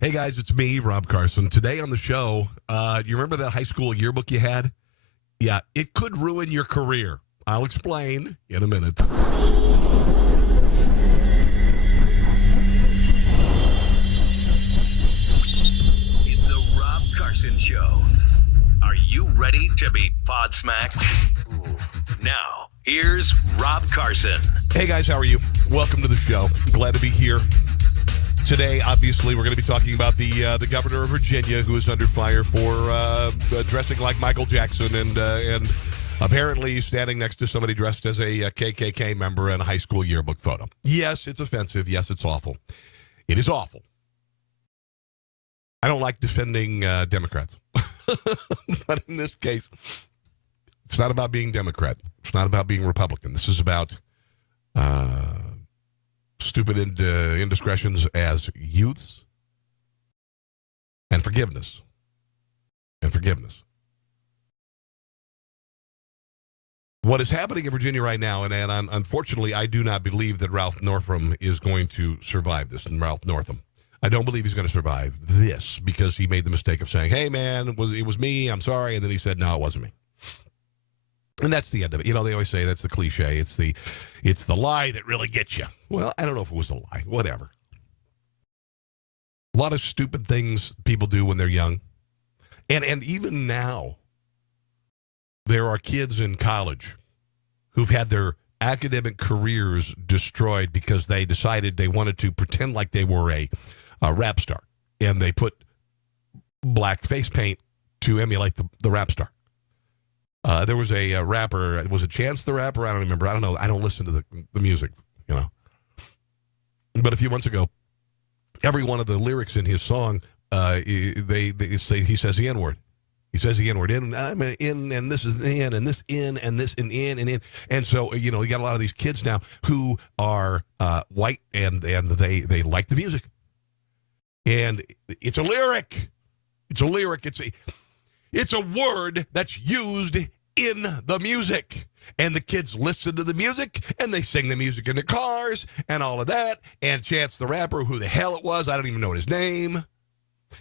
Hey guys, it's me, Rob Carson. Today on the show, you remember that high school yearbook you had? Yeah, it could ruin your career. I'll explain in a minute. It's the Rob Carson Show. Are you ready to be podsmacked? Now, here's Rob Carson. Hey guys, how are you? Welcome to the show. Glad to be here. Today, obviously, we're going to be talking about the governor of Virginia, who is under fire for dressing like Michael Jackson and apparently standing next to somebody dressed as a KKK member in a high school yearbook photo. Yes, it's offensive. Yes, it's awful. It is awful. I don't like defending Democrats. But in this case, it's not about being Democrat. It's not about being Republican. This is about stupid indiscretions as youths and forgiveness. What is happening in Virginia right now, and unfortunately, I do not believe that Ralph Northam is going to survive this. And Ralph Northam, I don't believe he's going to survive this because he made the mistake of saying, "Hey, man, it was me. I'm sorry," and then he said, "No, it wasn't me." And that's the end of it. You know, they always say that's the cliche. It's the lie that really gets you. Well, I don't know if it was a lie. Whatever. A lot of stupid things people do when they're young. And even now, there are kids in college who've had their academic careers destroyed because they decided they wanted to pretend like they were a rap star. And they put black face paint to emulate the rap star. There was a rapper. Was it Chance the Rapper? I don't remember. I don't know. I don't listen to the music, you know. But a few months ago, every one of the lyrics in his song, they say he says the N-word. He says the N-word. I'm in, and this is in, and this in, and this in. And so, you know, you got a lot of these kids now who are white, and they like the music. And it's a lyric. It's a lyric. It's a word that's used in the music. And the kids listen to the music, and they sing the music in the cars, and all of that. And Chance the Rapper, who the hell it was, I don't even know his name,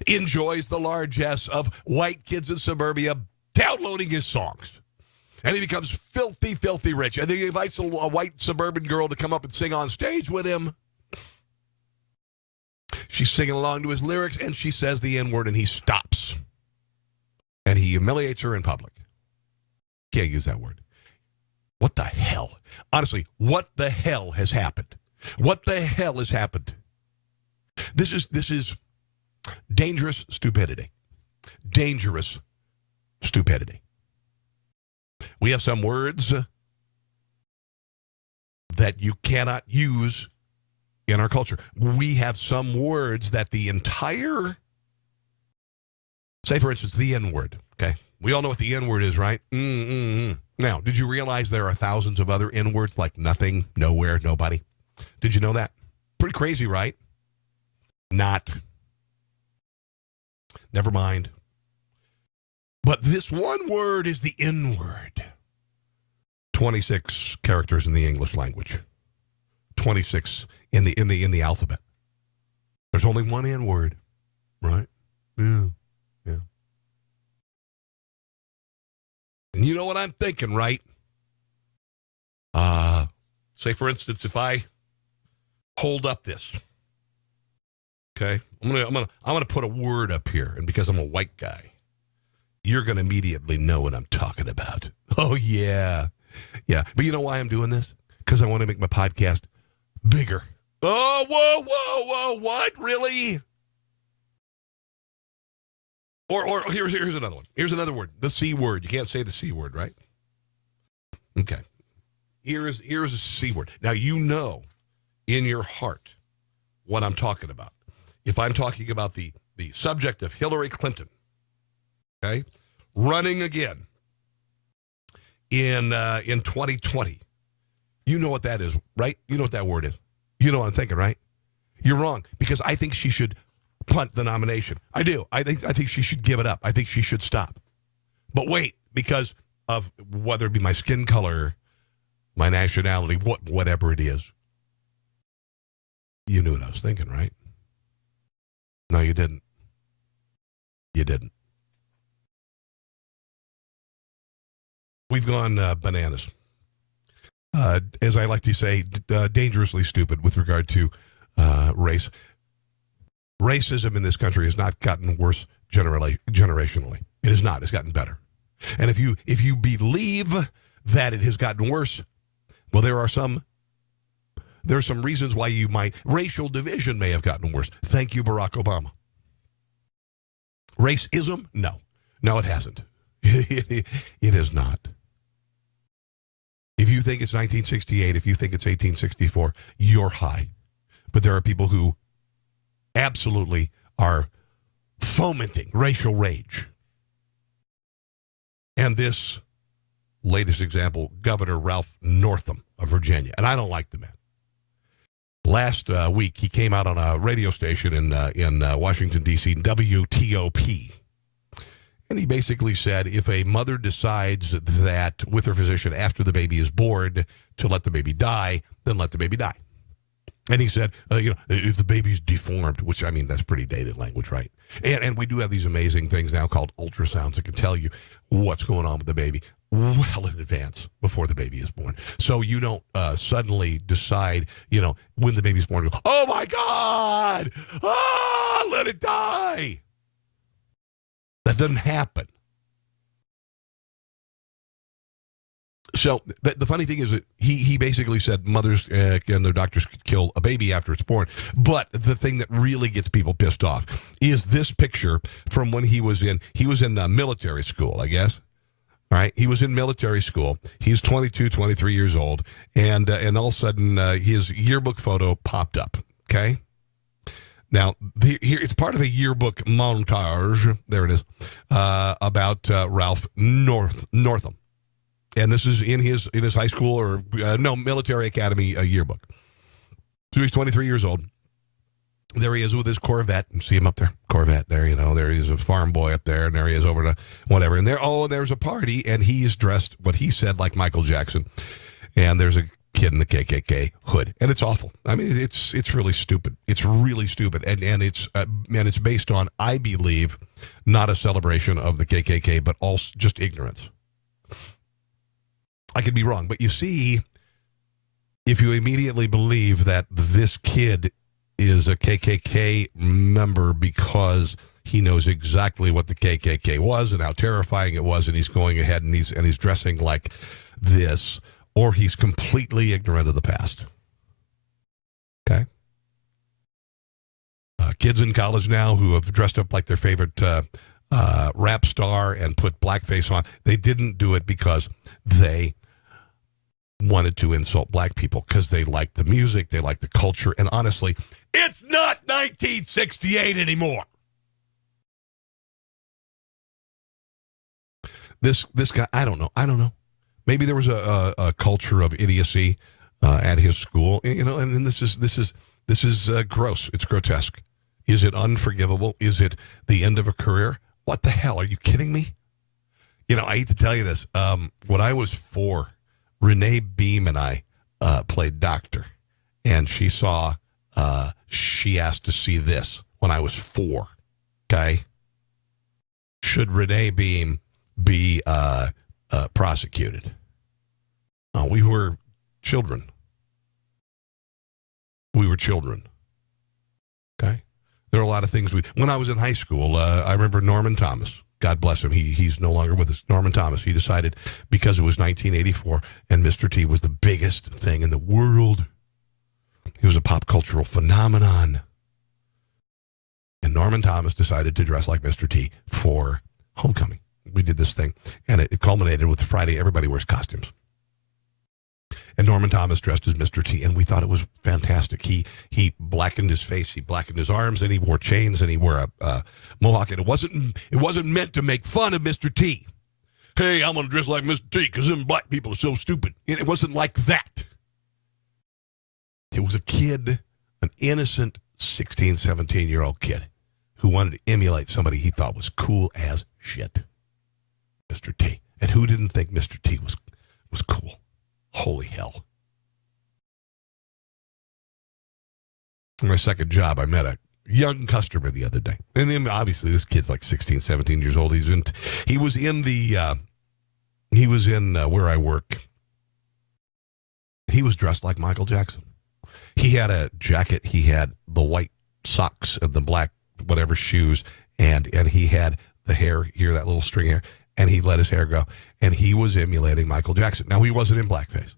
enjoys the largesse of white kids in suburbia downloading his songs. And he becomes filthy, filthy rich. And then he invites a white suburban girl to come up and sing on stage with him. She's singing along to his lyrics, and she says the N-word, and he stops. And he humiliates her in public. Can't use that word. What the hell? Honestly, what the hell has happened? What the hell has happened? This is dangerous stupidity. Dangerous stupidity. We have some words that you cannot use in our culture. We have some words that the entire... Say, for instance, the N-word, okay? We all know what the N-word is, right? Now, did you realize there are thousands of other N-words like nothing, nowhere, nobody? Did you know that? Pretty crazy, right? Not. Never mind. But this one word is the N-word. 26 characters in the English language. 26 in the alphabet. There's only one N-word, right? Yeah. And you know what I'm thinking, right? Say, for instance, if I hold up this, okay, I'm gonna put a word up here, and because I'm a white guy, you're gonna immediately know what I'm talking about. Oh yeah. But you know why I'm doing this? Because I want to make my podcast bigger. Oh, whoa! What? Really? Or here's another one. Here's another word. The C word. You can't say the C word, right? Okay. Here's a C word. Now, you know in your heart what I'm talking about. If I'm talking about the subject of Hillary Clinton, okay, running again in 2020, you know what that is, right? You know what that word is. You know what I'm thinking, right? You're wrong, because I think she should punt the nomination. I do. I think she should give it up. I think she should stop. But wait, because of whether it be my skin color, my nationality, whatever it is. You knew what I was thinking, right? No, you didn't. You didn't. We've gone bananas. As I like to say, dangerously stupid with regard to race. Racism in this country has not gotten worse generationally. It has not. It's gotten better. And if you believe that it has gotten worse, well, there are some reasons why racial division may have gotten worse. Thank you, Barack Obama. Racism? No, it hasn't. It is not. If you think it's 1968, if you think it's 1864, you're high. But there are people who absolutely are fomenting racial rage. And this latest example, Governor Ralph Northam of Virginia, and I don't like the man. Last week, he came out on a radio station in Washington, D.C., WTOP. And he basically said if a mother decides that with her physician after the baby is born to let the baby die, then let the baby die. And he said, if the baby's deformed, which, I mean, that's pretty dated language, right? And we do have these amazing things now called ultrasounds that can tell you what's going on with the baby well in advance before the baby is born. So you don't suddenly decide, when the baby's born, go, oh, my God, let it die. That doesn't happen. So the funny thing is that he basically said mothers and their doctors could kill a baby after it's born. But the thing that really gets people pissed off is this picture from when he was in military school, I guess. All right. He was in military school. He's 22, 23 years old. And all of a sudden his yearbook photo popped up. Okay. Now, here it's part of a yearbook montage. There it is, about Ralph Northam. And this is in his high school or military academy yearbook. So he's 23 years old. There he is with his Corvette. You see him up there, Corvette. There, there he is, a farm boy up there, and there he is over to whatever. And there's a party, and he's dressed what he said like Michael Jackson. And there's a kid in the KKK hood, and it's awful. I mean, it's really stupid. It's really stupid, and it's based on, I believe, not a celebration of the KKK, but also just ignorance. I could be wrong, but you see, if you immediately believe that this kid is a KKK member because he knows exactly what the KKK was and how terrifying it was, and he's going ahead and he's dressing like this, or he's completely ignorant of the past. Okay? Kids in college now who have dressed up like their favorite rap star and put blackface on, they didn't do it because they wanted to insult black people, because they like the music, they like the culture, and honestly, it's not 1968 anymore. This guy, I don't know. Maybe there was a culture of idiocy at his school, and this is gross. It's grotesque. Is it unforgivable? Is it the end of a career? What the hell? Are you kidding me? I hate to tell you this. When I was 4, Renee Beam and I played doctor, and she asked to see this when I was 4. Okay. Should Renee Beam be prosecuted? Oh, we were children. Okay. There are a lot of things when I was in high school, I remember Norman Thomas. God bless him. He's no longer with us. Norman Thomas. He decided, because it was 1984 and Mr. T was the biggest thing in the world. He was a pop cultural phenomenon. And Norman Thomas decided to dress like Mr. T for homecoming. We did this thing, and it culminated with Friday. Everybody wears costumes. And Norman Thomas dressed as Mr. T, and we thought it was fantastic. He blackened his face, he blackened his arms, and he wore chains, and he wore a mohawk. And it wasn't meant to make fun of Mr. T. Hey, I'm going to dress like Mr. T because them black people are so stupid. And it wasn't like that. It was a kid, an innocent 16, 17-year-old kid who wanted to emulate somebody he thought was cool as shit. Mr. T. And who didn't think Mr. T was cool? Holy hell. In my second job, I met a young customer the other day. And then obviously this kid's like 16, 17 years old. He was in where I work. He was dressed like Michael Jackson. He had a jacket. He had the white socks and the black whatever shoes, and he had the hair here, that little string hair, and he let his hair go, and he was emulating Michael Jackson. Now, he wasn't in blackface,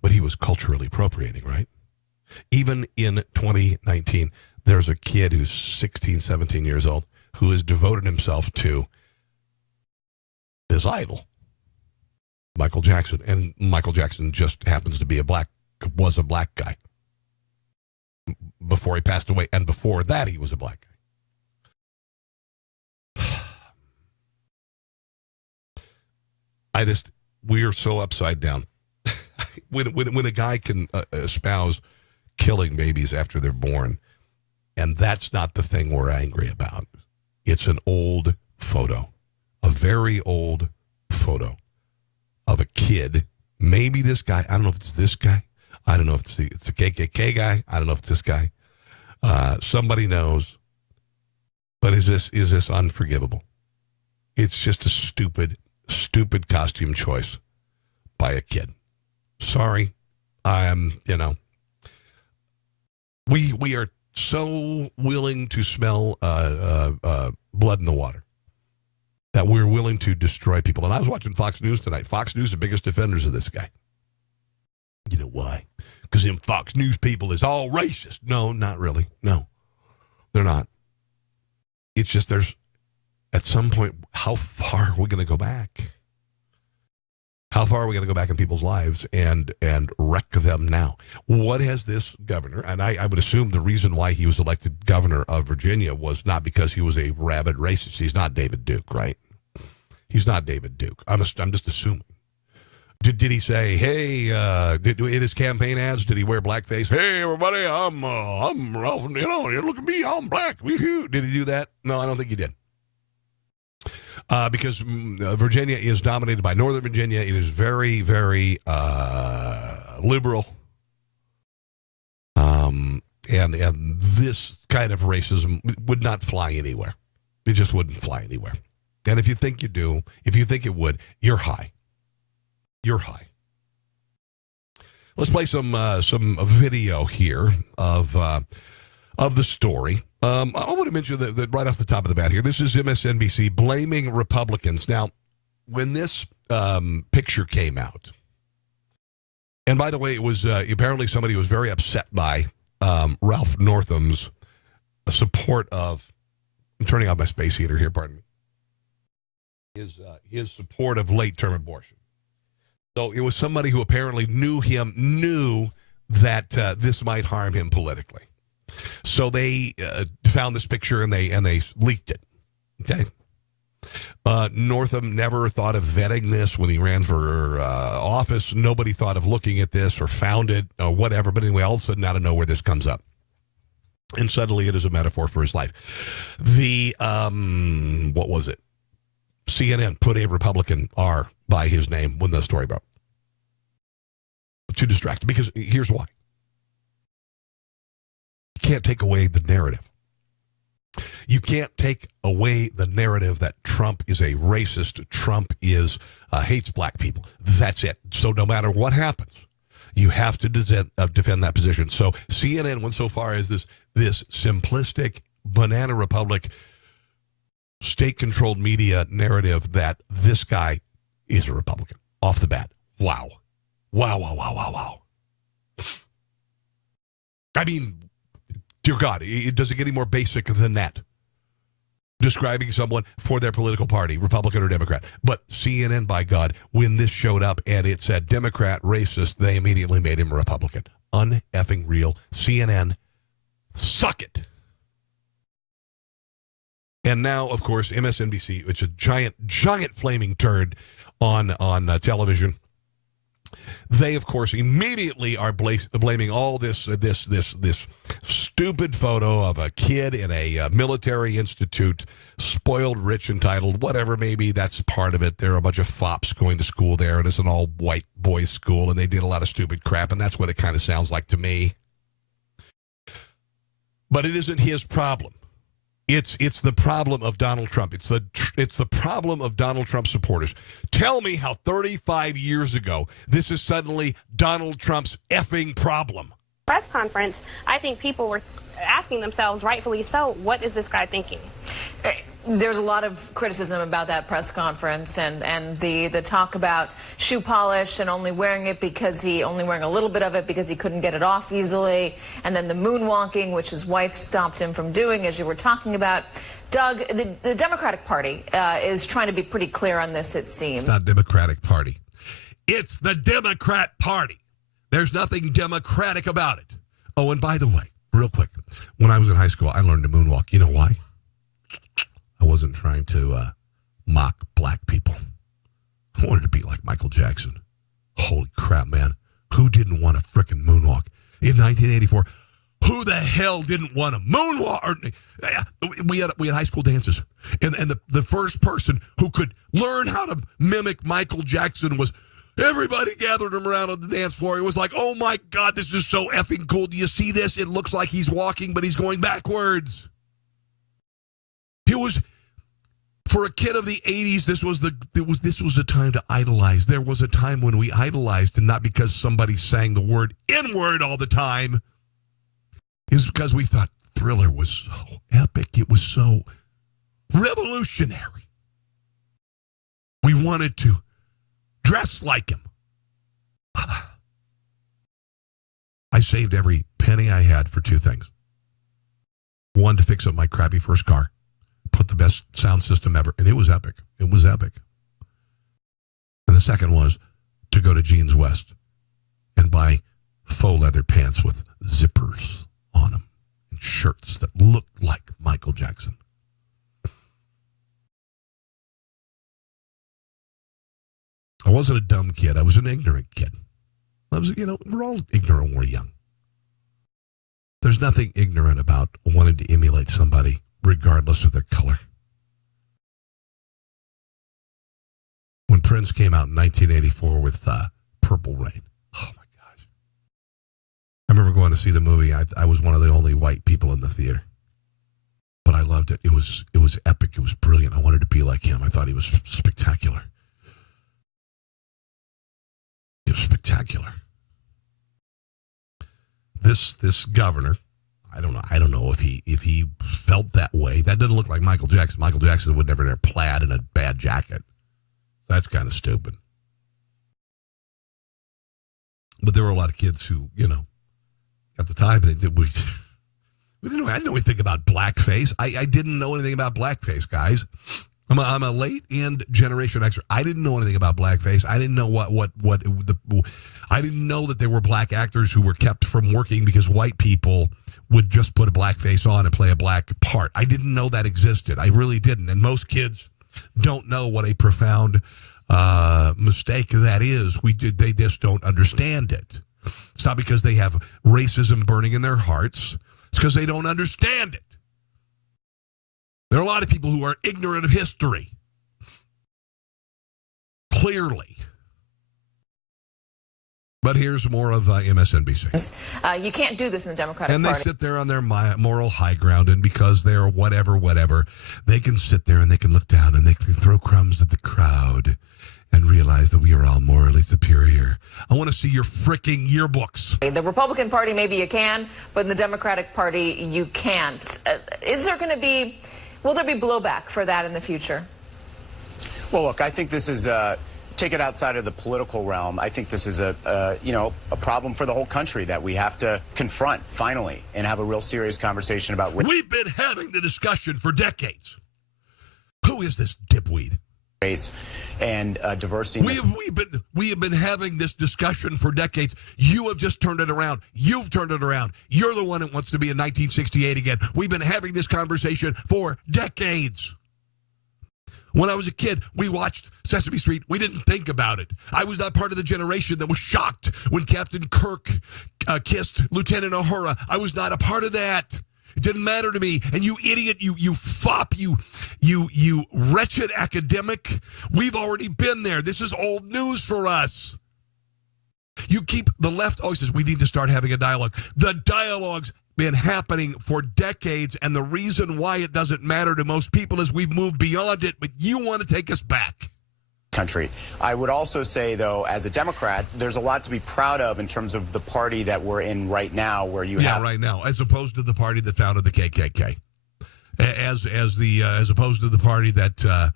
but he was culturally appropriating, right? Even in 2019, there's a kid who's 16, 17 years old who has devoted himself to this idol, Michael Jackson. And Michael Jackson just happens to be was a black guy before he passed away. And before that, he was a black guy. We are so upside down. when a guy can espouse killing babies after they're born, and that's not the thing we're angry about. It's an old photo, a very old photo of a kid. Maybe this guy, I don't know if it's this guy. I don't know if it's a KKK guy. I don't know if it's this guy. Somebody knows. But is this unforgivable? It's just a stupid costume choice by a kid. Sorry. We are so willing to smell blood in the water that we're willing to destroy people. And I was watching Fox News tonight. Fox News, the biggest defenders of this guy. You know why? Because them Fox News people is all racist. No, not really. No, they're not. It's just at some point, how far are we going to go back? How far are we going to go back in people's lives and wreck them now? What has this governor, and I would assume the reason why he was elected governor of Virginia was not because he was a rabid racist. He's not David Duke, right? He's not David Duke. I'm just assuming. Did he say, hey, in his campaign ads, did he wear blackface? Hey, everybody, I'm Ralph, look at me, I'm black. Woo-hoo. Did he do that? No, I don't think he did. Because Virginia is dominated by Northern Virginia. It is very, very liberal. And this kind of racism would not fly anywhere. It just wouldn't fly anywhere. And if you think you do, if you think it would, you're high. You're high. Let's play some video here of the story. I want to mention that right off the top of the bat here, this is MSNBC blaming Republicans. Now, when this picture came out, and by the way, it was apparently somebody was very upset by Ralph Northam's support of, I'm turning off my space heater here, pardon me, his support of late-term abortion. So it was somebody who apparently knew that this might harm him politically. So they found this picture and they leaked it. Okay. Northam never thought of vetting this when he ran for office. Nobody thought of looking at this or found it or whatever. But anyway, all of a sudden, out of nowhere, this comes up. And suddenly it is a metaphor for his life. What was it? CNN put a Republican R by his name when the story broke. To distract. Because here's why. You can't take away the narrative. You can't take away the narrative that Trump is a racist. Trump hates black people. That's it. So no matter what happens, you have to defend that position. So CNN went so far as this simplistic banana republic state-controlled media narrative that this guy is a Republican off the bat. Wow. Wow. I mean, dear God, it doesn't get any more basic than that. Describing someone for their political party, Republican or Democrat. But CNN, by God, when this showed up and it said Democrat, racist, they immediately made him a Republican. Un-effing real. CNN, suck it. And now, of course, MSNBC, it's a giant flaming turd on television. They, of course, immediately are blaming all this stupid photo of a kid in a military institute, spoiled, rich, entitled, whatever, maybe that's part of it. There are a bunch of fops going to school there, and it's an all-white boys' school, and they did a lot of stupid crap, and that's what it kind of sounds like to me. But it isn't his problem. It's the problem of Donald Trump. It's the problem of Donald Trump supporters. Tell me how 35 years ago this is suddenly Donald Trump's effing problem. Press conference, I think people were asking themselves, rightfully so, what is this guy thinking? There's a lot of criticism about that press conference and the talk about shoe polish and only wearing it because only wearing a little bit of it because he couldn't get it off easily. And then the moonwalking, which his wife stopped him from doing, as you were talking about. Doug, the Democratic Party is trying to be pretty clear on this, it seems. It's not Democratic Party. It's the Democrat Party. There's nothing democratic about it. Oh, and by the way, real quick, when I was in high school, I learned to moonwalk. You know why? I wasn't trying to mock black people. I wanted to be like Michael Jackson. Holy crap, man. Who didn't want a frickin' moonwalk? In 1984, who the hell didn't want a moonwalk? We had high school dances. And the first person who could learn how to mimic Michael Jackson was everybody gathered him around on the dance floor. It was like, oh my God, this is so effing cool. Do you see this? It looks like he's walking, but he's going backwards. It was, for a kid of the 80s, this was a time to idolize. There was a time when we idolized, and not because somebody sang the word N-word all the time. It was because we thought Thriller was so epic. It was so revolutionary. We wanted to dress like him. I saved every penny I had for two things. One, to fix up my crappy first car. Put the best sound system ever. And it was epic. It was epic. And the second was to go to Jeans West and buy faux leather pants with zippers on them and shirts that looked like Michael Jackson. I wasn't a dumb kid. I was an ignorant kid. We're all ignorant when we're young. There's nothing ignorant about wanting to emulate somebody regardless of their color. When Prince came out in 1984 with Purple Rain, oh my gosh. I remember going to see the movie. I was one of the only white people in the theater. But I loved it. It was epic. It was brilliant. I wanted to be like him. I thought he was spectacular. It was spectacular. This governor, I don't know if he felt that way. That doesn't look like Michael Jackson. Michael Jackson would never wear plaid and a bad jacket. That's kind of stupid. But there were a lot of kids who, at the time we didn't know. I didn't know anything about blackface. I didn't know anything about blackface, guys. I'm a late end generation Xer. I didn't know anything about blackface. I didn't know I didn't know that there were black actors who were kept from working because white people would just put a blackface on and play a black part. I didn't know that existed. I really didn't. And most kids don't know what a profound mistake that is. They just don't understand it. It's not because they have racism burning in their hearts. It's because they don't understand it. There are a lot of people who are ignorant of history. Clearly. But here's more of MSNBC. You can't do this in the Democratic Party. And they sit there on their moral high ground, and because they're whatever, they can sit there and they can look down and they can throw crumbs at the crowd and realize that we are all morally superior. I want to see your freaking yearbooks. The Republican Party, maybe you can, but in the Democratic Party, you can't. Will there be blowback for that in the future? Well, look, I think this is, take it outside of the political realm. I think this is a problem for the whole country that we have to confront finally and have a real serious conversation about. We've been having the discussion for decades. Who is this dipweed? Race and diversity. We have been having this discussion for decades. You have just turned it around. You've turned it around. You're the one that wants to be in 1968 again. We've been having this conversation for decades. When I was a kid, we watched Sesame Street. We didn't think about it. I was not part of the generation that was shocked when Captain Kirk kissed Lieutenant Uhura. I was not a part of that. It didn't matter to me. And you idiot, you fop, you wretched academic. We've already been there. This is old news for us. You keep the left always says we need to start having a dialogue. The dialogues been happening for decades, and the reason why it doesn't matter to most people is we've moved beyond it, but you want to take us back. Country. I would also say, though, as a Democrat, there's a lot to be proud of in terms of the party that we're in right now, where you have right now, as opposed to the party that founded the KKK, as opposed to the party that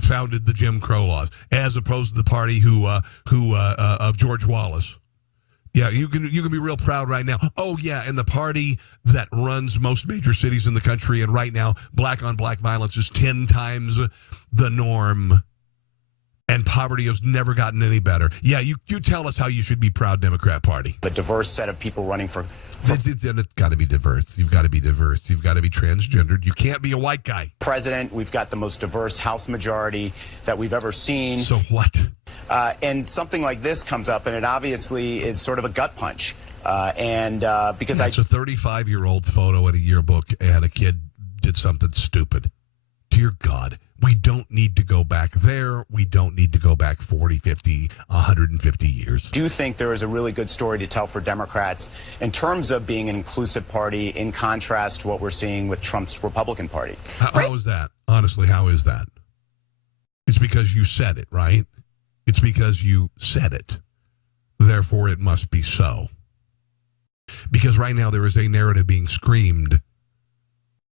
founded the Jim Crow laws, as opposed to the party who of George Wallace. Yeah, you can be real proud right now. Oh yeah, and the party that runs most major cities in the country, and right now, black on black violence is 10 times the norm. And poverty has never gotten any better. Yeah, you tell us how you should be proud, Democrat Party. The diverse set of people running for It's got to be diverse. You've got to be diverse. You've got to be transgendered. You can't be a white guy. president. We've got the most diverse House majority that we've ever seen. So what? And something like this comes up, and it obviously is sort of a gut punch. Because it's a 35-year-old photo in a yearbook, and a kid did something stupid. Dear God. We don't need to go back there. We don't need to go back 40, 50, 150 years. Do think there is a really good story to tell for Democrats in terms of being an inclusive party in contrast to what we're seeing with Trump's Republican Party. How is that? Honestly, how is that? It's because you said it, right? It's because you said it. Therefore, it must be so. Because right now there is a narrative being screamed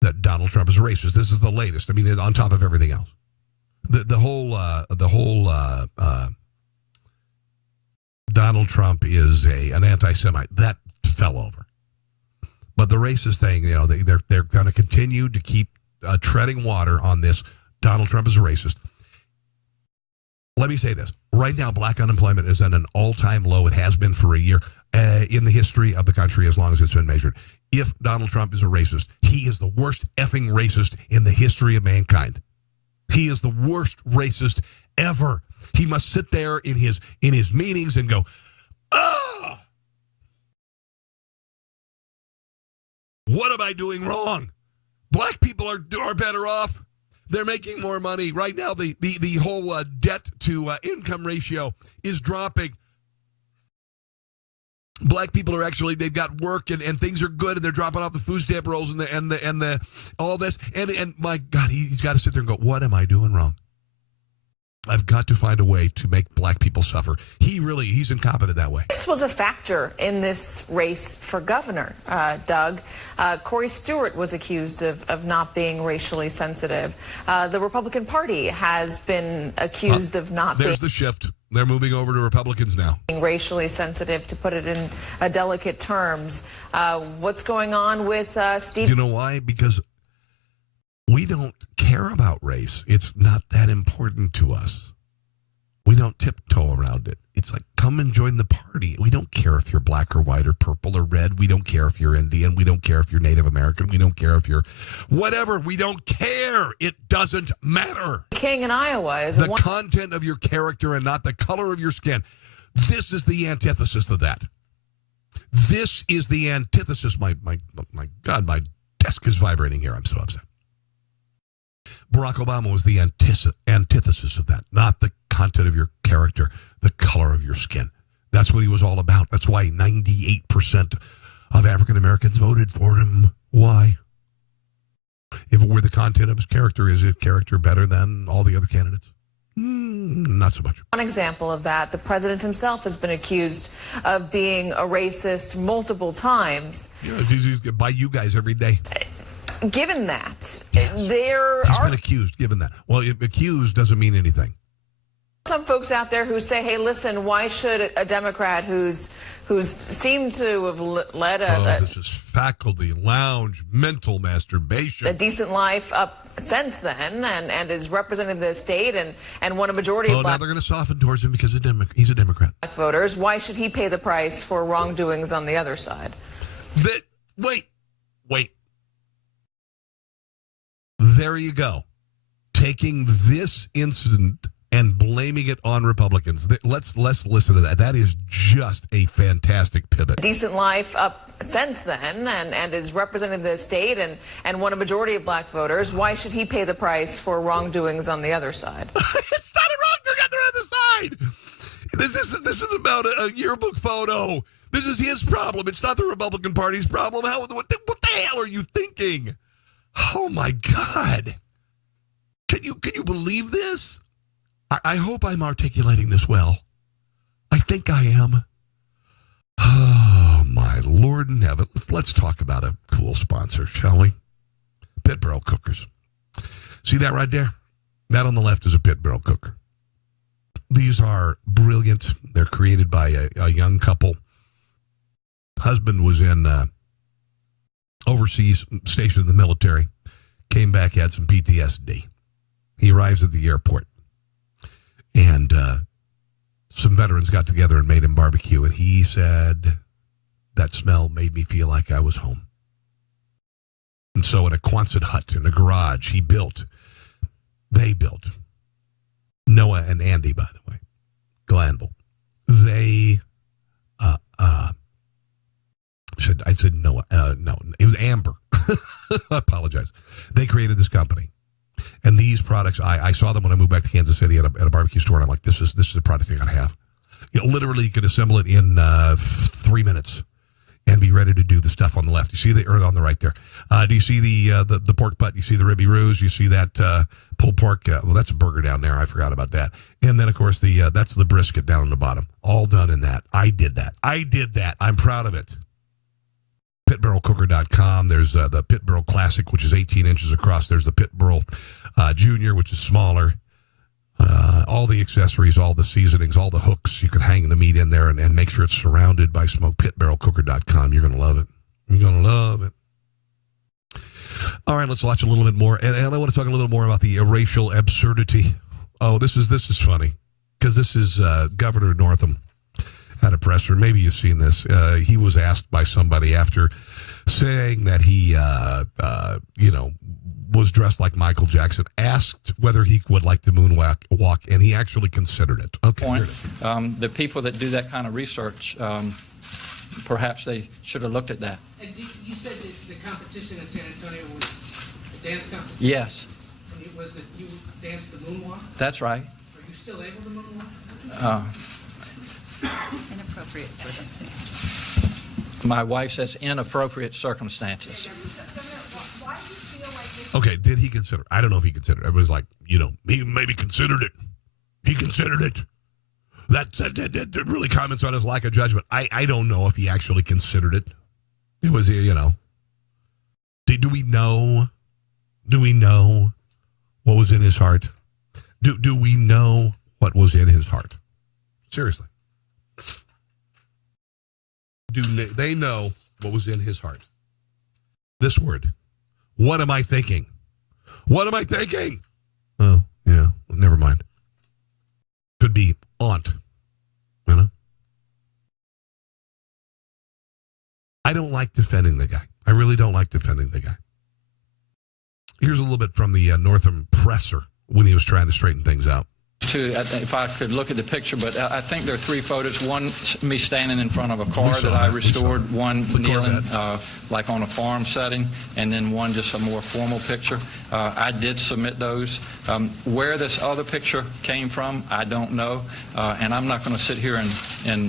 that Donald Trump is racist. This is the latest. I mean, on top of everything else, the whole Donald Trump is an anti-Semite. That fell over. But the racist thing, they're going to continue to keep treading water on this. Donald Trump is a racist. Let me say this. Right now, black unemployment is at an all-time low. It has been for a year in the history of the country as long as it's been measured. If Donald Trump is a racist, he is the worst effing racist in the history of mankind. He is the worst racist ever. He must sit there in his meetings and go, ah, what am I doing wrong? Black people are better off. They're making more money. Right now, the whole debt to income ratio is dropping. Black people are actually, they've got work and things are good, and they're dropping off the food stamp rolls and the all this. And my God, he's got to sit there and go, what am I doing wrong? I've got to find a way to make black people suffer. He's incompetent that way. This was a factor in this race for governor, Doug. Corey Stewart was accused of not being racially sensitive. The Republican Party has been accused of not being... There's the shift. They're moving over to Republicans now. Racially sensitive, to put it in delicate terms. What's going on with Steve? You know why? Because we don't care about race. It's not that important to us. We don't tiptoe around it. It's like, come and join the party. We don't care if you're black or white or purple or red. We don't care if you're Indian. We don't care if you're Native American. We don't care if you're whatever. We don't care. It doesn't matter. King in Iowa is the content of your character and not the color of your skin. This is the antithesis of that. This is the antithesis. My God, my desk is vibrating here. I'm so upset. Barack Obama was the antithesis of that, not the content of your character, the color of your skin. That's what he was all about. That's why 98% of African Americans voted for him. Why? If it were the content of his character, is his character better than all the other candidates? Not so much. One example of that, the president himself has been accused of being a racist multiple times. By you guys every day. Given that, He's been accused, given that. Well, accused doesn't mean anything. Some folks out there who say, hey, listen, why should a Democrat who's seemed to have led this is faculty lounge, mental masturbation, a decent life up since then and is representing the state and won a majority of black... now they're going to soften towards him because he's a Democrat. Black voters. Why should he pay the price for wrongdoings on the other side? Wait. There you go. Taking this incident and blaming it on Republicans. Let's listen to that. That is just a fantastic pivot. Decent life up since then and is representing the state and won a majority of black voters. Why should he pay the price for wrongdoings on the other side? It's not a wrongdoing on the other side. This is about a yearbook photo. This is his problem. It's not the Republican Party's problem. What the hell are you thinking? Oh, my God. Can you believe this? I hope I'm articulating this well. I think I am. Oh, my Lord in heaven. Let's talk about a cool sponsor, shall we? Pit barrel cookers. See that right there? That on the left is a pit barrel cooker. These are brilliant. They're created by a young couple. Husband was in overseas, stationed in the military. Came back, had some PTSD. He arrives at the airport. And some veterans got together and made him barbecue. And he said, that smell made me feel like I was home. And so in a Quonset hut in a garage, they built, Noah and Andy, by the way, Glanville, I said Noah, no, it was Amber. I apologize. They created this company. And these products, I saw them when I moved back to Kansas City at a barbecue store, and I'm like, this is a product I got to have. Literally, you can assemble it in 3 minutes and be ready to do the stuff on the left. You see the, or on the right there. Do you see the pork butt? You see the ribby roos? You see that pulled pork? Well, that's a burger down there. I forgot about that. And then, of course, that's the brisket down on the bottom. All done in that. I did that. I'm proud of it. Pitbarrelcooker.com. There's the Pit Barrel Classic, which is 18 inches across. There's the Pit Barrel Junior, which is smaller. All the accessories, all the seasonings, all the hooks. You can hang the meat in there and make sure it's surrounded by smoke. Pitbarrelcooker.com. You're going to love it. You're going to love it. All right, let's watch a little bit more. And I want to talk a little more about the racial absurdity. Oh, this is funny. Because this is Governor Northam at a presser. Maybe you've seen this. He was asked by somebody after saying that he, was dressed like Michael Jackson, asked whether he would like to moonwalk, and he actually considered it. Okay. The people that do that kind of research, perhaps they should have looked at that. And you said that the competition in San Antonio was a dance competition? Yes. And it was that you danced the moonwalk? That's right. Are you still able to moonwalk? Inappropriate circumstances. My wife says inappropriate circumstances. Why do you feel like this? Okay, did he consider it? I don't know if he considered it. Everybody's like, he maybe considered it. He considered it. That really comments on his lack of judgment. I don't know if he actually considered it. It was, do we know? Do we know what was in his heart? Do we know what was in his heart? Seriously. Do they know what was in his heart? This word. What am I thinking? What am I thinking? Oh, yeah, never mind. Could be aunt. I don't like defending the guy. I really don't like defending the guy. Here's a little bit from the Northam presser when he was trying to straighten things out. If I could look at the picture, but I think there are 3 photos. One, me standing in front of a car that I restored. One kneeling, like on a farm setting. And then one just a more formal picture. I did submit those. Where this other picture came from, I don't know. And I'm not going to sit here and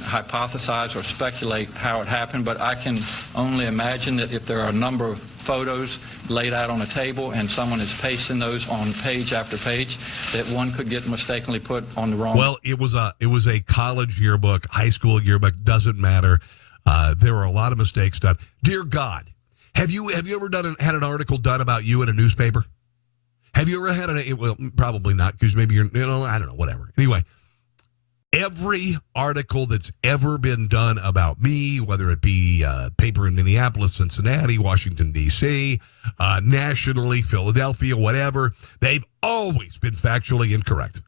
hypothesize or speculate how it happened. But I can only imagine that if there are a number of photos laid out on a table and someone is pasting those on page after page, that one could get mistakenly put on the wrong. Well, it was a college yearbook, high school yearbook, doesn't matter. There were a lot of mistakes done. Dear God, have you ever had an article done about you in a newspaper? Have you ever had well, probably not, because maybe you're, I don't know, whatever. Anyway, every article that's ever been done about me, whether it be paper in Minneapolis, Cincinnati, Washington, D.C., nationally, Philadelphia, whatever, they've always been factually incorrect.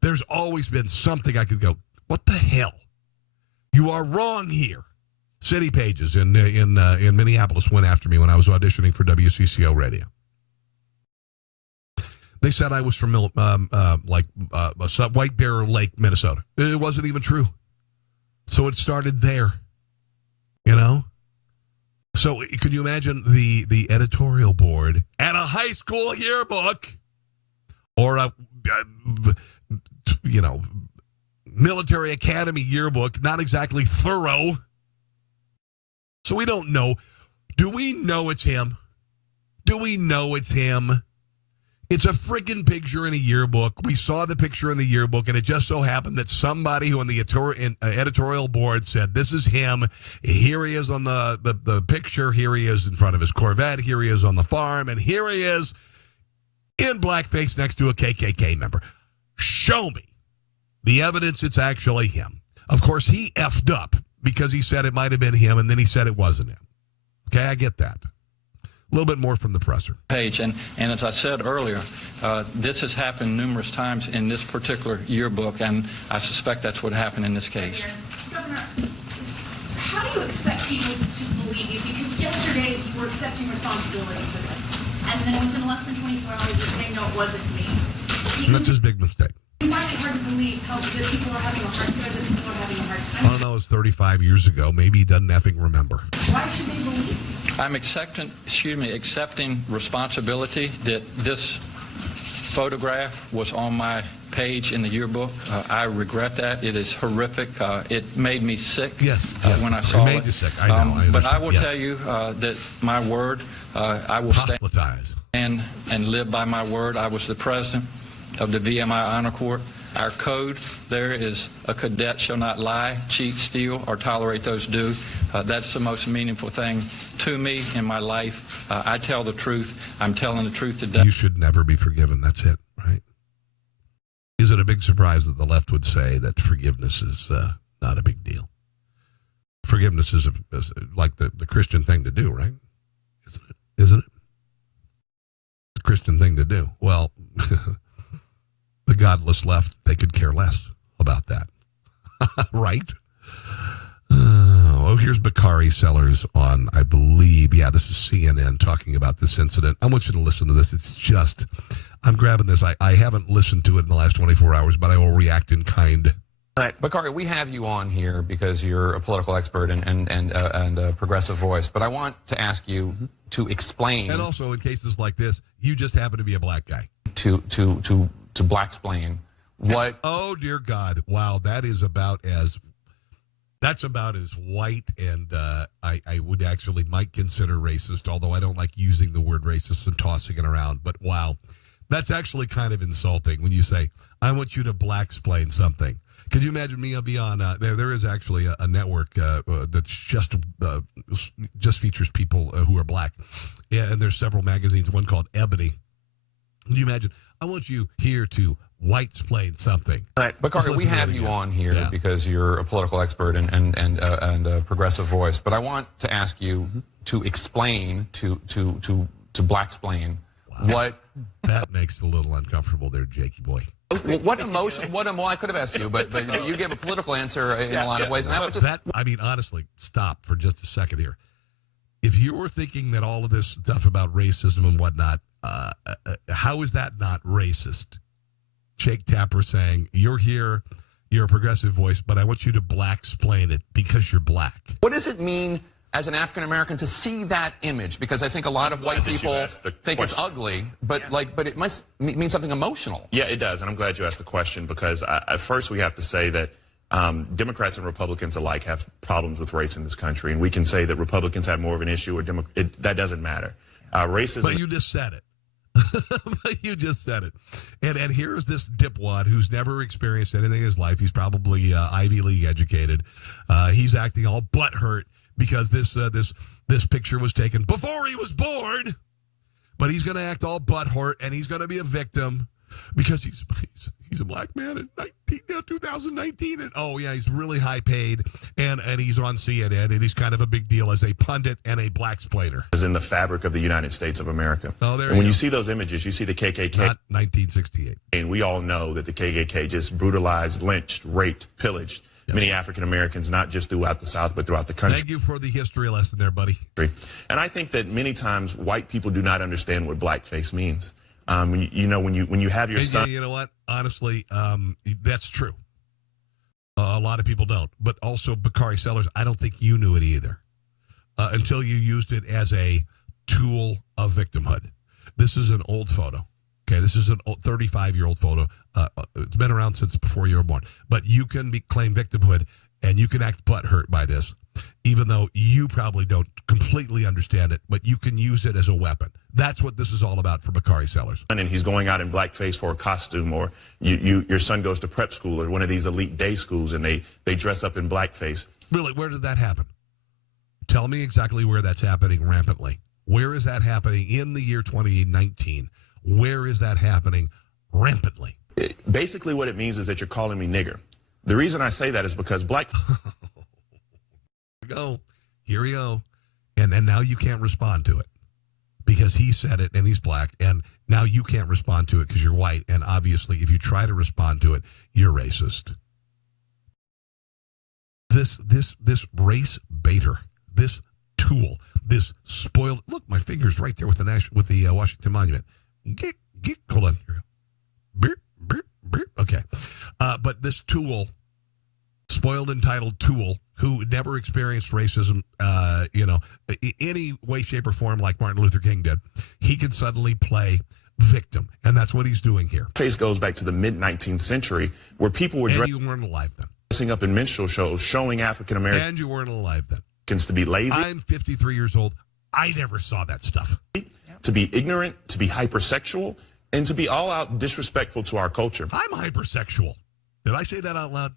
There's always been something I could go, what the hell? You are wrong here. City Pages in Minneapolis went after me when I was auditioning for WCCO radio. They said I was from White Bear Lake, Minnesota. It wasn't even true. So it started there, So can you imagine the editorial board at a high school yearbook or a military academy yearbook, not exactly thorough, So we don't know. Do we know it's him? Do we know it's him? It's a freaking picture in a yearbook. We saw the picture in the yearbook, and it just so happened that somebody who on the editorial board said, this is him. Here he is on the picture. Here he is in front of his Corvette. Here he is on the farm. And here he is in blackface next to a KKK member. Show me the evidence it's actually him. Of course, he effed up because he said it might have been him, and then he said it wasn't him. Okay, I get that. A little bit more from the presser. Page, and as I said earlier, this has happened numerous times in this particular yearbook, and I suspect that's what happened in this case. Governor, how do you expect people to believe you? Because yesterday you were accepting responsibility for this, and then within less than 24 hours you're saying, no, it wasn't me. And that's his big mistake. You find it hard to believe how that people are having a hard time, that people are having a hard time. I don't know, it's 35 years ago. Maybe he doesn't effing remember. Why should they believe? I'm accepting responsibility that this photograph was on my page in the yearbook. I regret that. It is horrific. It made me sick when I saw it. It made you sick. I know. But I will tell you that my word, I will stand and live by my word. I was the president of the VMI Honor Court. Our code there is a cadet shall not lie, cheat, steal, or tolerate those do. That's the most meaningful thing to me in my life. I tell the truth. I'm telling the truth today. You should never be forgiven. That's it, right? Is it a big surprise that the left would say that forgiveness is not a big deal? Forgiveness is like the Christian thing to do, right? Isn't it? The Christian thing to do. Well, the godless left, they could care less about that. Right? Here's Bakari Sellers on, I believe, this is CNN talking about this incident. I want you to listen to this. It's just, I'm grabbing this. I haven't listened to it in the last 24 hours, but I will react in kind. All right, Bakari, we have you on here because you're a political expert and a progressive voice, but I want to ask you to explain. And also, in cases like this, you just happen to be a black guy. To black-splain what. Oh, dear God. Wow, that's about as white and I would actually might consider racist, although I don't like using the word racist and tossing it around. But wow, that's actually kind of insulting when you say, I want you to black-splain something. Could you imagine me? I'll be on there is actually a network that's just features people who are black. Yeah, and there's several magazines, one called Ebony. Can you imagine? I want you here to white-splain something. All right, Bakari, we have you on here because you're a political expert and a progressive voice, but I want to ask you to explain, to black-splain what. That makes it a little uncomfortable there, Jakey boy. What emotion? Well, I could have asked you, but you gave a political answer in a lot of ways. And I mean, honestly, stop for just a second here. If you were thinking that all of this stuff about racism and whatnot, how is that not racist? Jake Tapper saying, you're here, you're a progressive voice, but I want you to black-splain it because you're black. What does it mean as an African-American to see that image? Because I think a lot of white people think it's ugly, but it must mean something emotional. Yeah, it does, and I'm glad you asked the question because at first we have to say that Democrats and Republicans alike have problems with race in this country, and we can say that Republicans have more of an issue, or that doesn't matter. Racism. But you just said it. You just said it. And here's this dipwad who's never experienced anything in his life. He's probably Ivy League educated. He's acting all butthurt because this picture was taken before he was born. But he's going to act all butthurt, and he's going to be a victim because he's a black man in 2019, and he's really high paid, and he's on CNN, and he's kind of a big deal as a pundit and a black-splainer. Is in the fabric of the United States of America. Oh, there. And when you see those images, you see the KKK. Not 1968. And we all know that the KKK just brutalized, lynched, raped, pillaged many African Americans, not just throughout the South, but throughout the country. Thank you for the history lesson there, buddy. And I think that many times white people do not understand what blackface means. When you have your son. You know what? Honestly, that's true. A lot of people don't. But also, Bakari Sellers, I don't think you knew it either until you used it as a tool of victimhood. This is an old photo. Okay, this is an 35-year-old photo. It's been around since before you were born. But you can claim victimhood, and you can act butthurt by this. even though you probably don't completely understand it, but you can use it as a weapon. That's what this is all about for Bakari Sellers. And he's going out in blackface for a costume, or your son goes to prep school or one of these elite day schools, and they dress up in blackface. Really, where did that happen? Tell me exactly where that's happening rampantly. Where is that happening in the year 2019? Where is that happening rampantly? Basically, what it means is that you're calling me nigger. The reason I say that is because Here we go. And now you can't respond to it because he said it and he's black, and now you can't respond to it because you're white, and obviously if you try to respond to it, you're racist. This race baiter, this tool, this spoiled. Look, my finger's right there with the Washington Monument. Hold on. Okay, but this tool, spoiled entitled tool, who never experienced racism, any way, shape, or form like Martin Luther King did, he can suddenly play victim, and that's what he's doing here. Face goes back to the mid-19th century, where people were you weren't alive then. Dressing up in minstrel shows, showing African Americans. And you weren't alive then. To be lazy. I'm 53 years old. I never saw that stuff. To be ignorant, to be hypersexual, and to be all out disrespectful to our culture. I'm hypersexual. Did I say that out loud?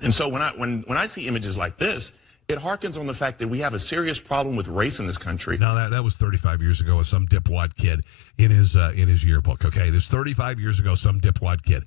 And so when I see images like this, it harkens on the fact that we have a serious problem with race in this country. No, that was 35 years ago with some dipwad kid in his yearbook. Okay, this 35 years ago, some dipwad kid.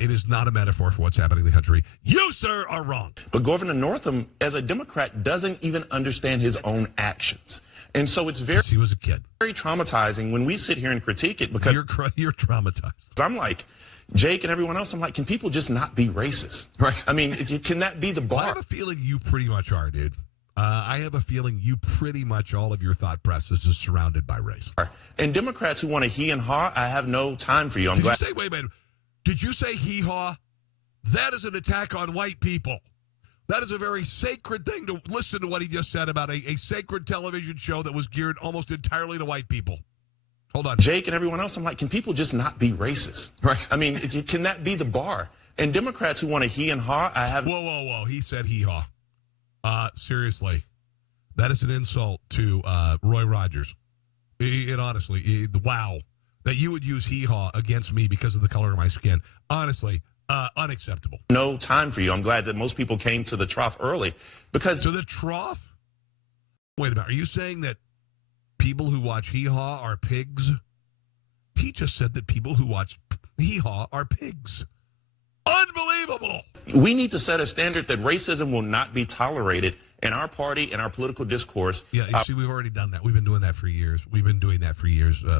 It is not a metaphor for what's happening in the country. You, sir, are wrong. But Governor Northam, as a Democrat, doesn't even understand his own actions. And so it's very, he was a kid. Very traumatizing when we sit here and critique it, because you're traumatized. I'm like, Jake and everyone else, I'm like, can people just not be racist? Right. I mean, can that be the bar? Well, I have a feeling you pretty much are, dude. I have a feeling you pretty much, all of your thought process is surrounded by race. And Democrats who want to he and haw, I have no time for you. Did you say, wait a minute, did you say he haw? That is an attack on white people. That is a very sacred thing to listen to what he just said about a sacred television show that was geared almost entirely to white people. Hold on. Jake and everyone else, I'm like, can people just not be racist? Right. I mean, can that be the bar? And Democrats who want to he and haw, I have... Whoa. He said he haw. Seriously. That is an insult to Roy Rogers. It honestly, wow. That you would use hee haw against me because of the color of my skin. Honestly, unacceptable. No time for you. I'm glad that most people came to the trough early because... To the trough? Wait a minute. Are you saying that people who watch hee haw are pigs? He just said that people who watch hee haw are pigs. Unbelievable. We need to set a standard that racism will not be tolerated in our party and our political discourse. Yeah, you see, we've already done that. We've been doing that for years.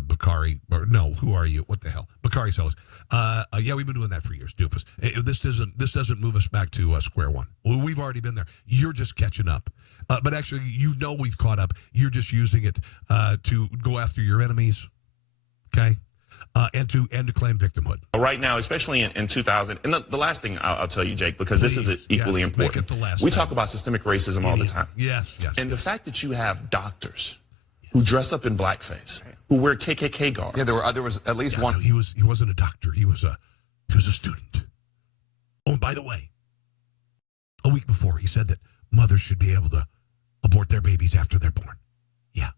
Bakari, or no, who are you? What the hell? Bakari Sellers. Yeah, we've been doing that for years, doofus. This doesn't move us back to square one. We've already been there. You're just catching up. But actually, we've caught up. You're just using it to go after your enemies, okay? And to claim victimhood. Right now, especially in 2000, and the last thing I'll tell you, Jake, because Please, this is equally important. Make it the last we thing. talk about systemic racism all the time. Yes. And the fact that you have doctors who dress up in blackface, who wear KKK garb. Yeah, there was at least one. No, he wasn't a doctor. He was a student. Oh, and by the way, a week before he said that mothers should be able to abort their babies after they're born. Yeah,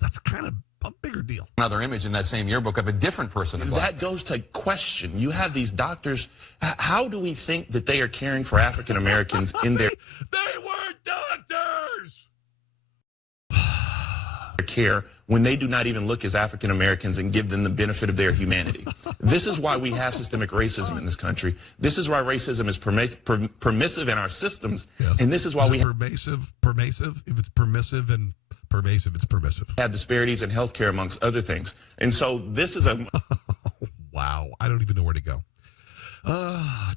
that's kind of a bigger deal. Another image in that same yearbook of a different person. That goes to question. You have these doctors. How do we think that they are caring for African Americans in their They were doctors. care when they do not even look as African Americans and give them the benefit of their humanity? This is why we have systemic racism in this country. This is why racism is permissive in our systems. Yes. And this is why we have permissive. If it's permissive and pervasive, it's permissive. Have disparities in healthcare, amongst other things. And so this is a... Wow. I don't even know where to go.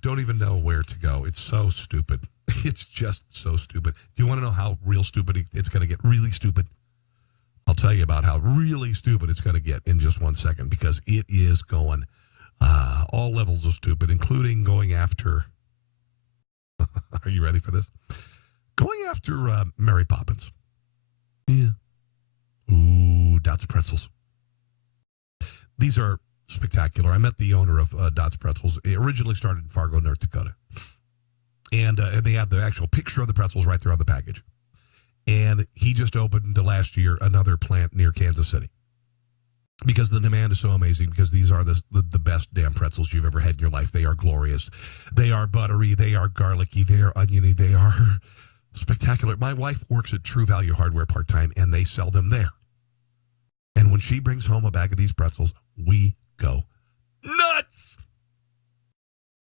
Don't even know where to go. It's so stupid. It's just so stupid. Do you want to know how real stupid it's going to get? Really stupid. I'll tell you about how really stupid it's going to get in just 1 second, because it is going all levels of stupid, including going after... Are you ready for this? Going after Mary Poppins. Yeah. Ooh, Dots Pretzels. These are spectacular. I met the owner of Dots Pretzels. It originally started in Fargo, North Dakota. And they have the actual picture of the pretzels right there on the package. And he just opened last year another plant near Kansas City. Because the demand is so amazing, because these are the best damn pretzels you've ever had in your life. They are glorious. They are buttery. They are garlicky. They are oniony. They are spectacular. My wife works at True Value Hardware part-time, and they sell them there. And when she brings home a bag of these pretzels, we go nuts.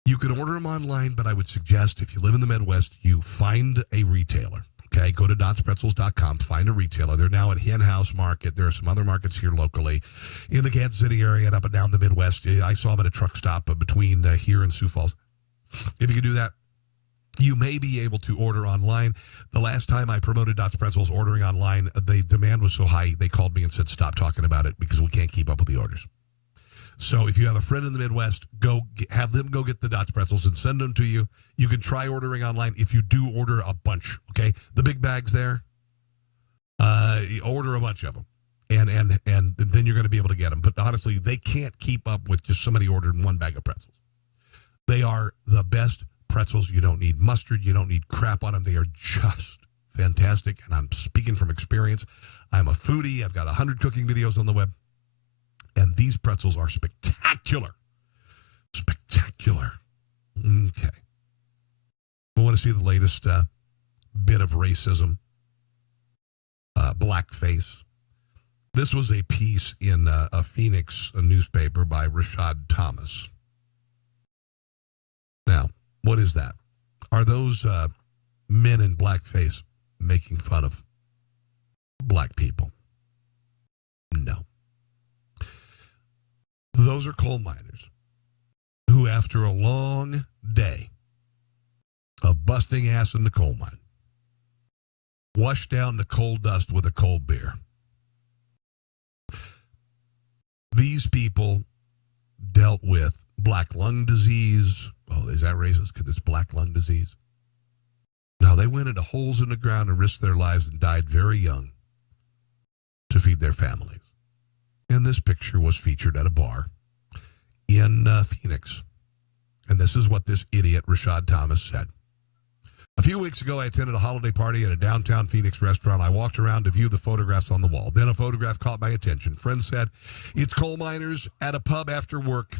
You can order them online, but I would suggest if you live in the Midwest, you find a retailer. Okay, go to dotspretzels.com, find a retailer. They're now at Hen House Market. There are some other markets here locally in the Kansas City area and up and down the Midwest. I saw them at a truck stop between here and Sioux Falls. If you can do that, you may be able to order online. The last time I promoted Dots Pretzels ordering online, the demand was so high, they called me and said, stop talking about it because we can't keep up with the orders. So if you have a friend in the Midwest, have them go get the Dots Pretzels and send them to you. You can try ordering online if you do order a bunch, okay? The big bags there, order a bunch of them, and then you're going to be able to get them. But honestly, they can't keep up with just somebody ordering one bag of pretzels. They are the best pretzels. You don't need mustard. You don't need crap on them. They are just fantastic, and I'm speaking from experience. I'm a foodie. I've got 100 cooking videos on the web. And these pretzels are spectacular. Spectacular. Okay. We want to see the latest bit of racism, blackface. This was a piece in a Phoenix newspaper by Rashad Thomas. Now, what is that? Are those men in blackface making fun of black people? No. Those are coal miners who, after a long day of busting ass in the coal mine, wash down the coal dust with a cold beer. These people dealt with black lung disease. Oh, is that racist? Because it's black lung disease. No, they went into holes in the ground and risked their lives and died very young to feed their families. And this picture was featured at a bar in Phoenix. And this is what this idiot, Rashad Thomas, said. A few weeks ago, I attended a holiday party at a downtown Phoenix restaurant. I walked around to view the photographs on the wall. Then a photograph caught my attention. Friends said, it's coal miners at a pub after work.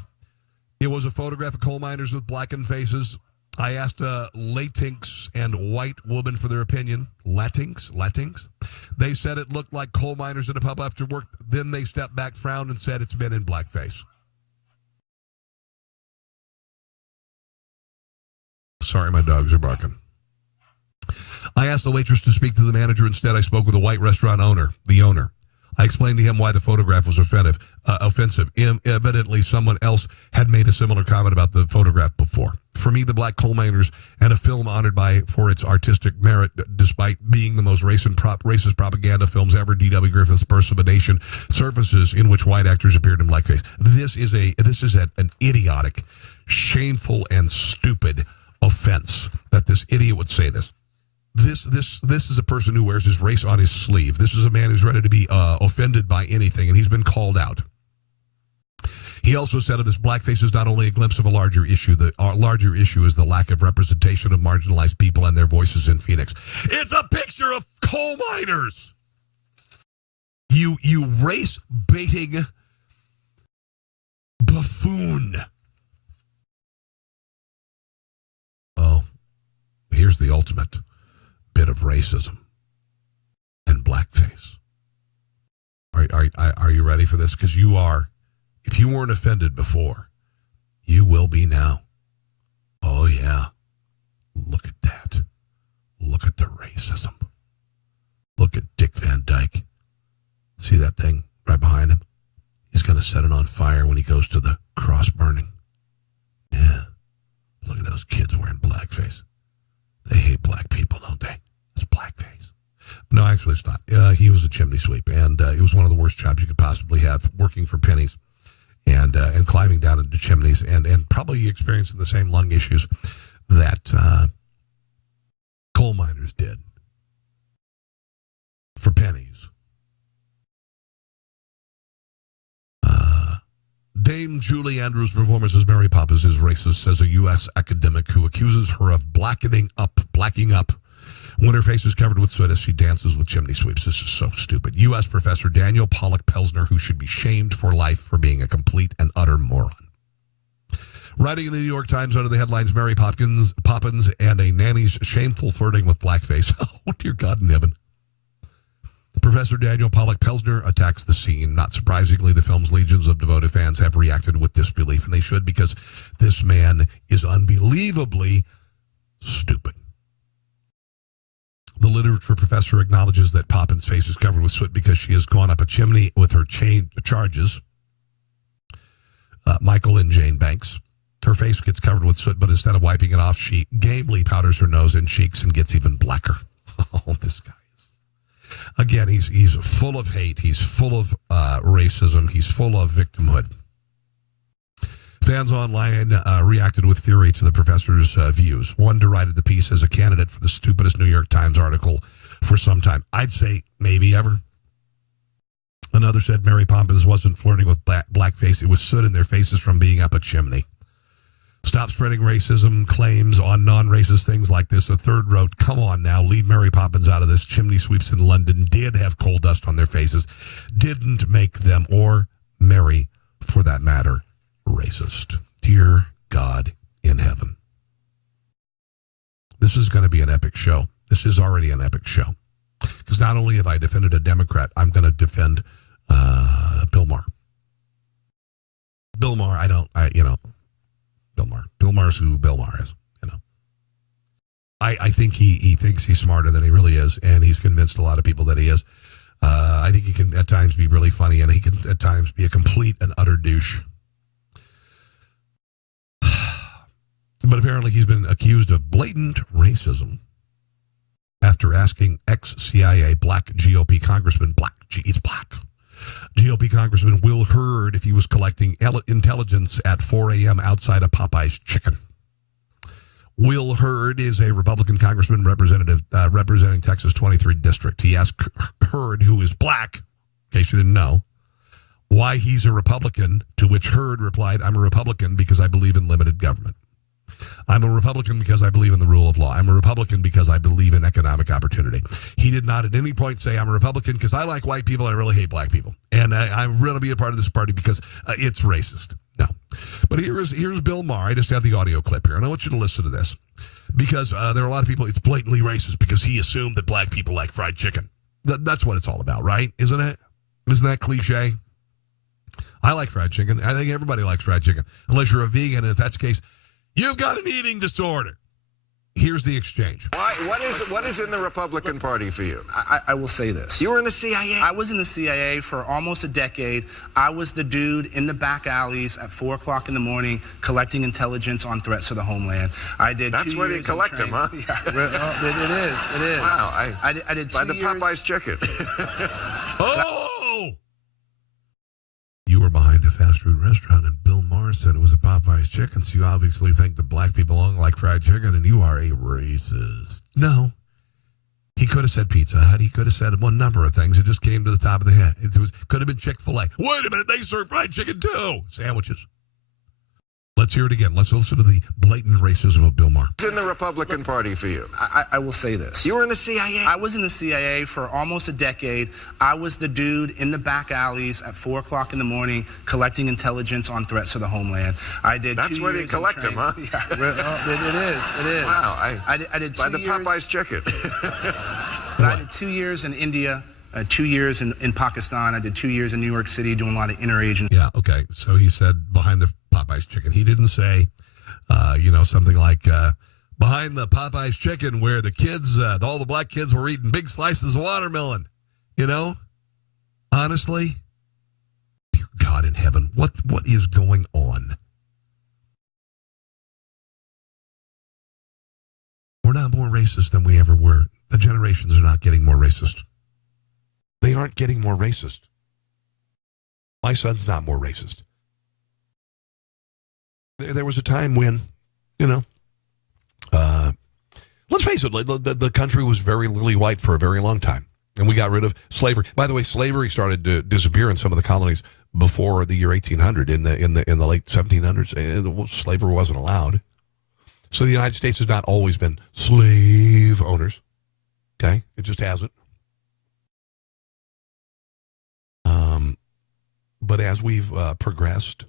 It was a photograph of coal miners with blackened faces. I asked a Latinx and white woman for their opinion. Latinx? They said it looked like coal miners at a pub after work. Then they stepped back, frowned, and said it's men in blackface. Sorry, my dogs are barking. I asked the waitress to speak to the manager. Instead, I spoke with a white restaurant owner, the owner. I explained to him why the photograph was offensive. Evidently, someone else had made a similar comment about the photograph before. For me, the Black Coal Miners and a film honored for its artistic merit, despite being the most racist propaganda films ever, D.W. Griffith's Birth of a Nation, surfaces in which white actors appeared in blackface. This is an idiotic, shameful, and stupid offense that this idiot would say this. This is a person who wears his race on his sleeve. This is a man who's ready to be offended by anything, and he's been called out. He also said that this blackface is not only a glimpse of a larger issue. The larger issue is the lack of representation of marginalized people and their voices in Phoenix. It's a picture of coal miners. You race-baiting buffoon. Oh, here's the ultimate bit of racism and blackface. Are you ready for this? Because you are. If you weren't offended before, you will be now. Oh, yeah. Look at that. Look at the racism. Look at Dick Van Dyke. See that thing right behind him? He's going to set it on fire when he goes to the cross burning. Yeah. Look at those kids wearing blackface. They hate black people, don't they? It's blackface. No, actually, it's not. He was a chimney sweep, and it was one of the worst jobs you could possibly have, working for pennies and climbing down into chimneys and probably experiencing the same lung issues that coal miners did for pennies. Dame Julie Andrews' performance as Mary Poppins is racist, says a U.S. academic who accuses her of blacking up when her face is covered with soot as she dances with chimney sweeps. This is so stupid. U.S. professor Daniel Pollock Pelsner, who should be shamed for life for being a complete and utter moron. Writing in the New York Times under the headlines, Mary Poppins and a nanny's shameful flirting with blackface. Oh, dear God in heaven. Professor Daniel Pollock Pelsner attacks the scene. Not surprisingly, the film's legions of devoted fans have reacted with disbelief, and they should, because this man is unbelievably stupid. The literature professor acknowledges that Poppins' face is covered with soot because she has gone up a chimney with her charges. Michael and Jane Banks. Her face gets covered with soot, but instead of wiping it off, she gamely powders her nose and cheeks and gets even blacker. Oh, this guy is. Again, he's full of hate. He's full of racism. He's full of victimhood. Fans online reacted with fury to the professor's views. One derided the piece as a candidate for the stupidest New York Times article for some time. I'd say maybe ever. Another said Mary Poppins wasn't flirting with blackface. It was soot in their faces from being up a chimney. Stop spreading racism claims on non-racist things like this. A third wrote, come on now, leave Mary Poppins out of this. Chimney sweeps in London did have coal dust on their faces. Didn't make them, or Mary, for that matter, racist. Dear God in heaven. This is going to be an epic show. This is already an epic show. Because not only have I defended a Democrat, I'm going to defend Bill Maher. Bill Maher, Bill Maher. Bill Maher's who Bill Maher is, I think he thinks he's smarter than he really is, and he's convinced a lot of people that he is. I think he can at times be really funny, and he can at times be a complete and utter douche. But apparently he's been accused of blatant racism after asking ex-CIA black GOP Congressman, he's black, GOP Congressman Will Hurd if he was collecting intelligence at 4 a.m. outside of Popeye's Chicken. Will Hurd is a Republican congressman representing Texas 23 District. He asked Hurd, who is black, in case you didn't know, why he's a Republican, to which Hurd replied, I'm a Republican because I believe in limited government. I'm a Republican because I believe in the rule of law. I'm a Republican because I believe in economic opportunity. He did not at any point say I'm a Republican because I like white people. I really hate black people. And I'm really be a part of this party because it's racist. No. But here's Bill Maher. I just have the audio clip here, and I want you to listen to this because there are a lot of people, it's blatantly racist because he assumed that black people like fried chicken. That's what it's all about, right? Isn't it? Isn't that cliche? I like fried chicken. I think everybody likes fried chicken, unless you're a vegan, and if that's the case, you've got an eating disorder. Here's the exchange. What is in the Republican Party for you? I will say this. You were in the CIA? I was in the CIA for almost a decade. I was the dude in the back alleys at 4 o'clock in the morning collecting intelligence on threats to the homeland. I did. That's where they collect them, huh? Yeah, it is. Wow. I did 2 by the years. Popeye's Chicken. Oh! You were behind a fast food restaurant, and Bill Maher said it was a Popeye's Chicken, so you obviously think that black people don't like fried chicken, and you are a racist. No. He could have said Pizza Hut. He could have said one number of things. It just came to the top of the head. It could have been Chick-fil-A. Wait a minute, they serve fried chicken too. Sandwiches. Let's hear it again. Let's listen to the blatant racism of Bill Maher. What's in the Republican Party for you? I will say this. You were in the CIA? I was in the CIA for almost a decade. I was the dude in the back alleys at 4 o'clock in the morning collecting intelligence on threats to the homeland. I did. That's where they collect them, huh? Yeah, it is. Wow. I did 2 by the years. Popeye's Chicken. But I did 2 years in India. 2 years in Pakistan. I did 2 years in New York City doing a lot of interagency. Yeah, okay. So he said behind the Popeye's Chicken. He didn't say, something like behind the Popeye's Chicken where the kids, all the black kids were eating big slices of watermelon. Honestly, dear God in heaven, what is going on? We're not more racist than we ever were. The generations are not getting more racist. They aren't getting more racist. My son's not more racist. There was a time when, let's face it, the country was very lily white for a very long time. And we got rid of slavery. By the way, slavery started to disappear in some of the colonies before the year 1800. In the late 1700s, slavery wasn't allowed. So the United States has not always been slave owners. Okay? It just hasn't. But as we've progressed,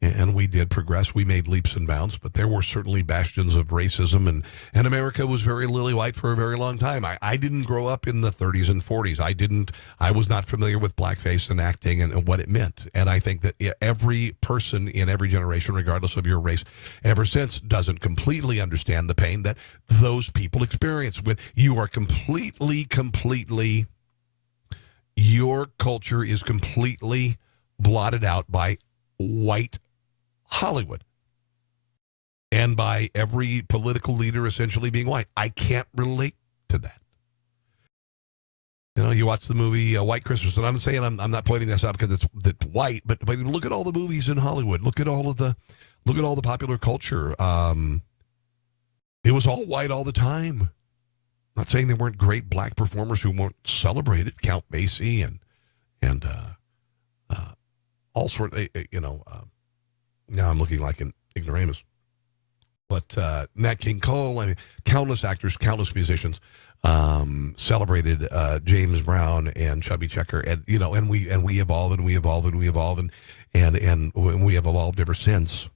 and we did progress, we made leaps and bounds, but there were certainly bastions of racism, and America was very lily white for a very long time. I didn't grow up in the 30s and 40s. I was not familiar with blackface and acting and what it meant. And I think that every person in every generation, regardless of your race, ever since doesn't completely understand the pain that those people experience. When you are completely, your culture is completely blotted out by white Hollywood and by every political leader essentially being white. I can't relate to that. You know, you watch the movie White Christmas, and I'm saying I'm not pointing this out because it's white, but look at all the movies in Hollywood. Look at all the popular culture. It was all white all the time. I'm not saying there weren't great black performers who weren't celebrated. Count Basie and all sorts. Now I'm looking like an ignoramus. But Nat King Cole, I mean, countless actors, countless musicians celebrated James Brown and Chubby Checker, and we evolved and we evolved and we evolved and we have evolved ever since.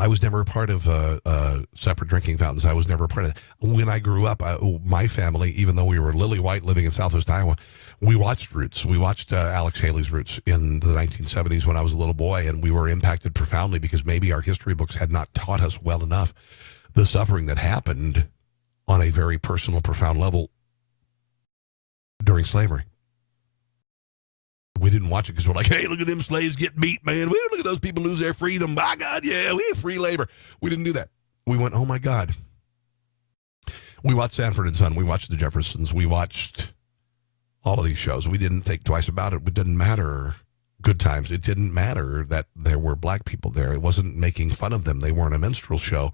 I was never a part of separate drinking fountains. I was never a part of that. When I grew up, my family, even though we were lily white living in Southwest Iowa, we watched Roots. We watched Alex Haley's Roots in the 1970s when I was a little boy, and we were impacted profoundly because maybe our history books had not taught us well enough the suffering that happened on a very personal, profound level during slavery. We didn't watch it because we're like, hey, look at them slaves get beat, man. Look at those people lose their freedom. My God, yeah, we have free labor. We didn't do that. We went, oh, my God. We watched Sanford and Son. We watched The Jeffersons. We watched all of these shows. We didn't think twice about it. It didn't matter. Good Times. It didn't matter that there were black people there. It wasn't making fun of them. They weren't a minstrel show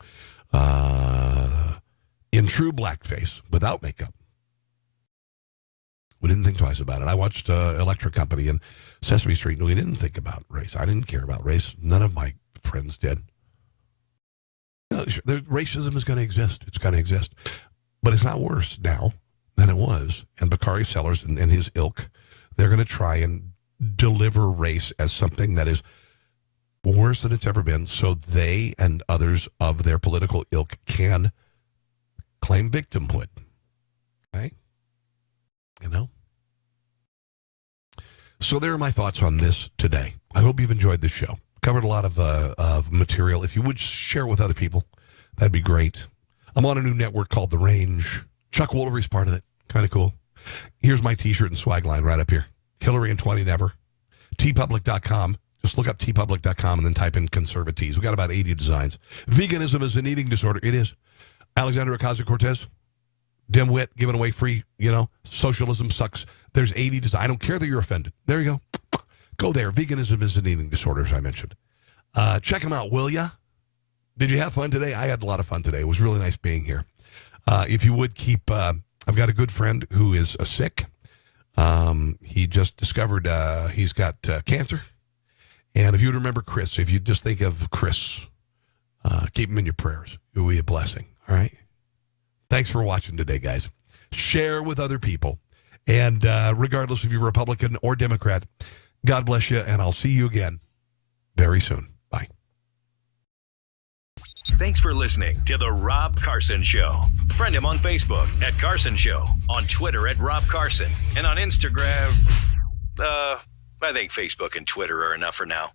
in true blackface without makeup. We didn't think twice about it. I watched Electric Company and Sesame Street, and we didn't think about race. I didn't care about race. None of my friends did. Racism is going to exist. It's going to exist. But it's not worse now than it was. And Bakari Sellers and his ilk, they're going to try and deliver race as something that is worse than it's ever been, so they and others of their political ilk can claim victimhood. Okay? You know? So there are my thoughts on this today. I hope you've enjoyed this show. Covered a lot of material. If you would share with other people, that'd be great. I'm on a new network called The Range. Chuck Woolery's part of it. Kind of cool. Here's my T-shirt and swag line right up here. Hillary in 20 Never. tpublic.com. Just look up tpublic.com and then type in conservatives. We've got about 80 designs. Veganism is an eating disorder. It is. Alexandria Ocasio-Cortez. Dimwit, giving away free, socialism sucks. There's 80 designs. I don't care that you're offended. There you go. Go there. Veganism is an eating disorder, as I mentioned. Check them out, will ya? Did you have fun today? I had a lot of fun today. It was really nice being here. If you would keep, I've got a good friend who is sick. He just discovered he's got cancer. And if you would remember Chris, if you just think of Chris, keep him in your prayers. It will be a blessing. All right? Thanks for watching today, guys. Share with other people. And regardless if you're Republican or Democrat, God bless you, and I'll see you again very soon. Bye. Thanks for listening to The Rob Carson Show. Friend him on Facebook at Carson Show, on Twitter at Rob Carson, and on Instagram, I think Facebook and Twitter are enough for now.